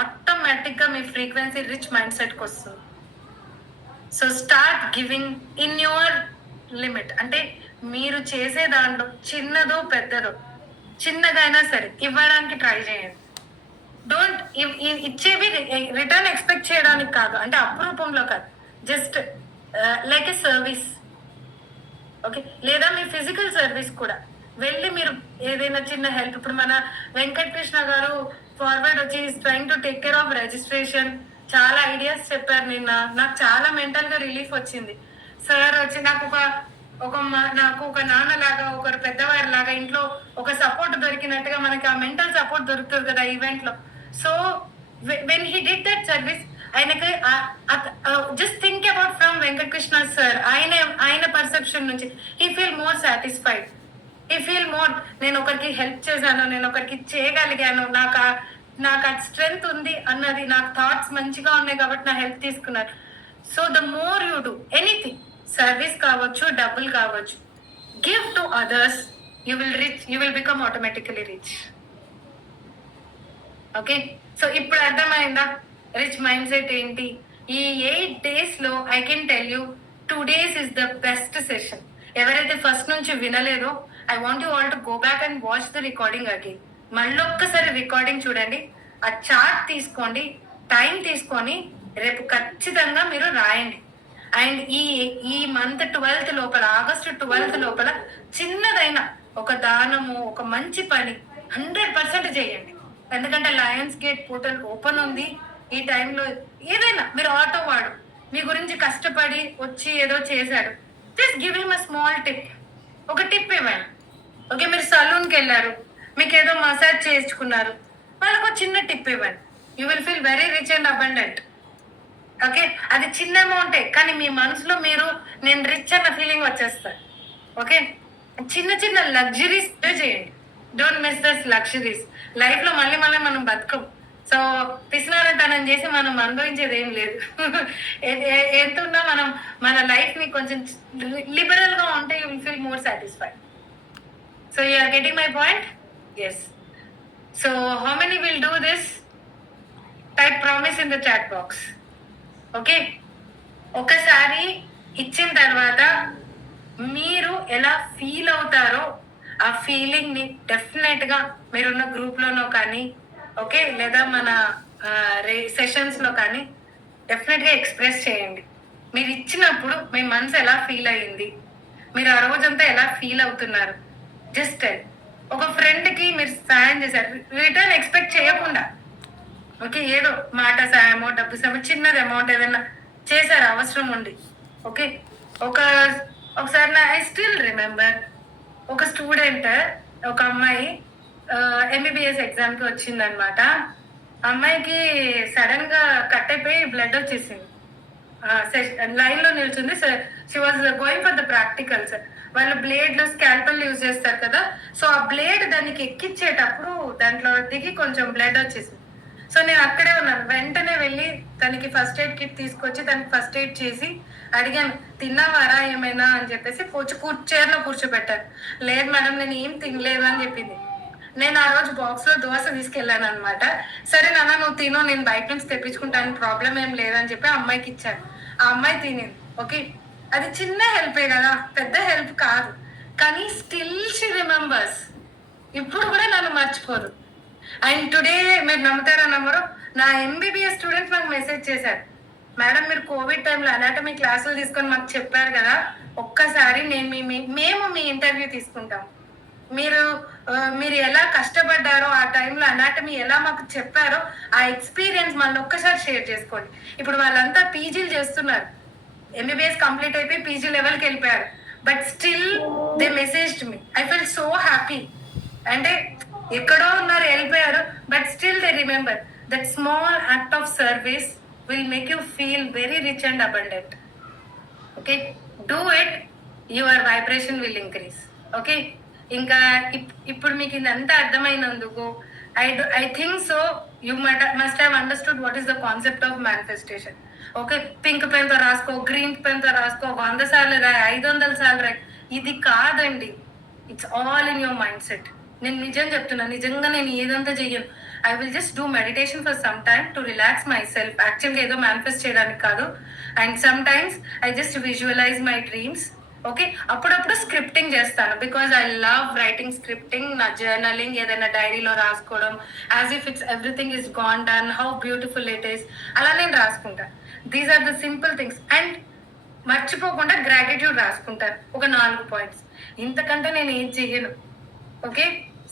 ఆటోమేటిక్ గా మీ ఫ్రీక్వెన్సీ రిచ్ మైండ్ సెట్ కి వస్తుంది. So start giving in your limit. అంటే మీరు చేసే దాంట్లో చిన్నదో పెద్దదో, చిన్నగా అయినా సరే ఇవ్వడానికి ట్రై చేయండి. డోంట్ ఇచ్చేవి రిటర్న్ ఎక్స్పెక్ట్ చేయడానికి కాదు, అంటే అపురూపంలో కాదు, just like a service. Okay, లేదా మీ ఫిజికల్ సర్వీస్ కూడా వెళ్ళి మీరు ఏదైనా చిన్న హెల్ప్. ఇప్పుడు మన వెంకటకృష్ణ గారు ఫార్వర్డ్ వచ్చి trying to take care of registration, చాలా ఐడియాస్ చెప్పారు నిన్న. నాకు చాలా మెంటల్ గా రిలీఫ్ వచ్చింది. సార్ వచ్చి నాకు నాకు ఒక నాన్న లాగా, ఒకరు పెద్దవారి లాగా ఇంట్లో ఒక సపోర్ట్ దొరికినట్టుగా మనకి ఆ మెంటల్ సపోర్ట్ దొరుకుతుంది కదా ఈవెంట్ లో. So when he did that service, ఆయనకి just think about from Venkatakrishna sir, ఆయన పర్సెప్షన్ నుంచి హీ ఫీల్ మోర్ సాటిస్ఫైడ్. ఈ ఫీల్ మోర్, నేను ఒకరికి హెల్ప్ చేశాను, నేను ఒకరికి చేయగలిగాను, నాకు ఆ స్ట్రెంగ్త్ ఉంది అన్నది, నాకు థాట్స్ మంచిగా ఉన్నాయి కాబట్టి నా హెల్ప్ తీసుకున్నారు. So the more you do anything, service కావచ్చు, డబ్బులు కావచ్చు, give to others, you will become automatically rich. Okay, so ఇప్పుడు అర్థమైందా రిచ్ మైండ్ సెట్ ఏంటి? ఈ 8 days లో I can tell you 2 days is the best session. ఎవరైతే ఫస్ట్ నుంచి వినలేదో, I want you all to go back and watch the recording again. మళ్ళొక్కసారి recording చూడండి, ఆ చార్ట్ తీసుకోండి, టైం తీసుకొని రేపు ఖచ్చితంగా మీరు రాయండి. అండ్ ఈ మంత్ 12th లోపల, ఆగస్టు 12th లోపల చిన్నదైనా ఒక దానము, ఒక మంచి పని 100% చేయండి. ఎందుకంటే లయన్స్ గేట్ పోర్టల్ ఓపెన్ ఉంది ఈ టైంలో. ఏదైనా మీరు ఆటో వాడు మీ గురించి కష్టపడి వచ్చి ఏదో చేశాడు, just give him a small tip. ఒక టిప్ ఇవ్వండి. ఓకే, మీరు సలూన్కి వెళ్ళారు, మీకు ఏదో మసాజ్ చేయించుకున్నారు, వాళ్ళకు చిన్న టిప్ ఇవ్వండి. You will feel very rich and abundant. Okay, అది చిన్న అమౌంటే కానీ మీ మనసులో నేను రిచ్ అన్న ఫీలింగ్ వచ్చేస్తారు. ఓకే, చిన్న చిన్న లగ్జరీస్ చేయండి. Don't miss those luxuries. Life లో మళ్ళీ మనం బతకం. సో పిసినారంతనం చేసి మనం అనుభవించేది ఏం లేదు. ఎంత ఉన్నా మన లైఫ్ ని కొంచెం లిబరల్ గా ఉంటే you will feel more satisfied. So you are getting my point? Yes. So how many will do this? Type promise in the chat box. Okay, ఒకసారి ఇచ్చిన తర్వాత మీరు ఎలా ఫీల్ అవుతారో ఆ ఫీలింగ్ ని డెఫినెట్ గా మీరున్న గ్రూప్ లోనో కానీ, ఓకే, లేదా మన సెషన్స్ లో కానీ డెఫినెట్ గా ఎక్స్ప్రెస్ చేయండి. మీరు ఇచ్చినప్పుడు మీ మనసు ఎలా ఫీల్ అయ్యింది, మీరు ఆ రోజంతా ఎలా ఫీల్ అవుతున్నారు, జస్ట్ ఒక ఫ్రెండ్ కి మీరు సాయం చేశారు, రిటర్న్ ఎక్స్పెక్ట్ చేయకుండా, ఓకే, ఏదో మాట సాయమో, డబ్బు సాయమో, చిన్నది అమౌంట్ ఏదైనా చేశారు అవసరం ఉండి. ఓకే, ఒకసారి ఐ స్టిల్ రిమెంబర్, ఒక స్టూడెంట్, ఒక అమ్మాయి ఎంబీబీఎస్ ఎగ్జామ్కి వచ్చింది అనమాట. అమ్మాయికి సడన్ గా కట్ అయిపోయి బ్లడ్ వచ్చేసింది. లైన్ లో నిల్చుంది. She was going for the practicals. వాళ్ళు బ్లేడ్ స్కాల్పల్ యూజ్ చేస్తారు కదా, సో ఆ బ్లేడ్ దానికి ఎక్కించేటప్పుడు దాంట్లో దిగి కొంచెం బ్లడ్ వచ్చేసింది. సో నేను అక్కడే ఉన్నాను. వెంటనే వెళ్ళి తనకి ఫస్ట్ ఎయిడ్ కిట్ తీసుకొచ్చి తనకి ఫస్ట్ ఎయిడ్ చేసి అడిగాను, తిన్నావారా ఏమైనా అని చెప్పేసి. చైర్లో కూర్చోబెట్టాను. లేదు మేడం, నేను ఏం తినలేదు అని చెప్పింది. నేను ఆ రోజు బాక్స్ లో దోశ తీసుకెళ్ళాను అనమాట. సరే నాన్న నువ్వు తిను, నేను బయట నుంచి తెప్పించుకుంటాను, ప్రాబ్లం ఏం లేదని చెప్పి అమ్మాయికి ఇచ్చాను. ఆ అమ్మాయి తినింది. ఓకే, అది చిన్న హెల్పే కదా, పెద్ద హెల్ప్ కాదు, కానీ స్టిల్ షీ రిమెంబర్స్. ఇప్పుడు కూడా నన్ను మర్చిపోరు. అండ్ టుడే మీరు నమ్ముతారా నమ్మరు, నా ఎంబీబీఎస్ స్టూడెంట్స్ నాకు మెసేజ్ చేశారు, మేడం మీరు కోవిడ్ టైంలో అనాటమీ క్లాసులు తీసుకొని మాకు చెప్పారు కదా, ఒక్కసారి నేను మేము మీ ఇంటర్వ్యూ తీసుకుంటాం. మీరు మీరు ఎలా కష్టపడ్డారో ఆ టైంలో అనాటమీ ఎలా మాకు చెప్పారో ఆ ఎక్స్పీరియన్స్ మళ్ళీ ఒక్కసారి షేర్ చేసుకోండి. ఇప్పుడు వాళ్ళంతా పీజీలు చేస్తున్నారు, ఎంబీబీఎస్ కంప్లీట్ అయిపోయి పీజీ లెవెల్కి వెళ్ళిపోయారు, but still they messaged me. I feel so happy. అంటే ఎక్కడో ఉన్నారు, వెళ్ళిపోయారు, but still they remember that small act of service will make you feel very rich and abundant. Okay, do it, your vibration will increase. Okay, ఇంకా ఇప్పుడు మీకు ఇదంతా అర్థమైనందుకు I think so you must have understood what is the concept of manifestation. Okay, pink pen తో రాసుకో, green pen తో రాసుకో, 100 సార్లు రాయి, 500 సార్లు రాయి, ఇది కాదండి. It's all in your mindset. నేను నిజం చెప్తున్నా, నిజంగా నేను ఏదంతా చెయ్యను. I will just do meditation for some time to relax myself. యాక్చువల్గా ఏదో మేనిఫెస్ట్ చేయడానికి కాదు. And sometimes I just visualise my dreams. Okay, అప్పుడప్పుడు స్క్రిప్టింగ్ చేస్తాను because I love writing, scripting, నా జర్నలింగ్, ఏదైనా డైరీలో రాసుకోవడం, as if it's everything is gone done, how beautiful it is, అలా నేను రాసుకుంటాను. These are the simple things. And మర్చిపోకుండా గ్రాటిట్యూడ్ రాసుకుంటాను, ఒక 4 పాయింట్స్. ఇంతకంటే నేను ఏం చెయ్యను. Okay,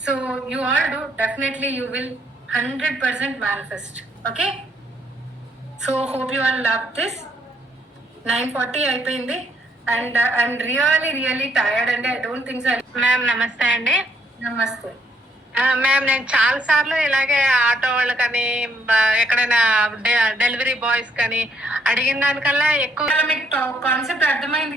so you all do, definitely you will 100% manifest. Okay, so hope you all love this. 9:40 అయిపోయింది అండ్ ఐఎమ్ రియలీ టైర్డ్ అండి. I don't think so. Ma'am నమస్తే అండి. నమస్తే మ్యామ్, నేను చాలా సార్లు ఇలాగే ఆటో వాళ్ళు కానీ ఎక్కడైనా డెలివరీ బాయ్స్ కానీ అడిగిన దానికల్లా ఎక్కువ మీకు కాన్సెప్ట్ అర్థమైంది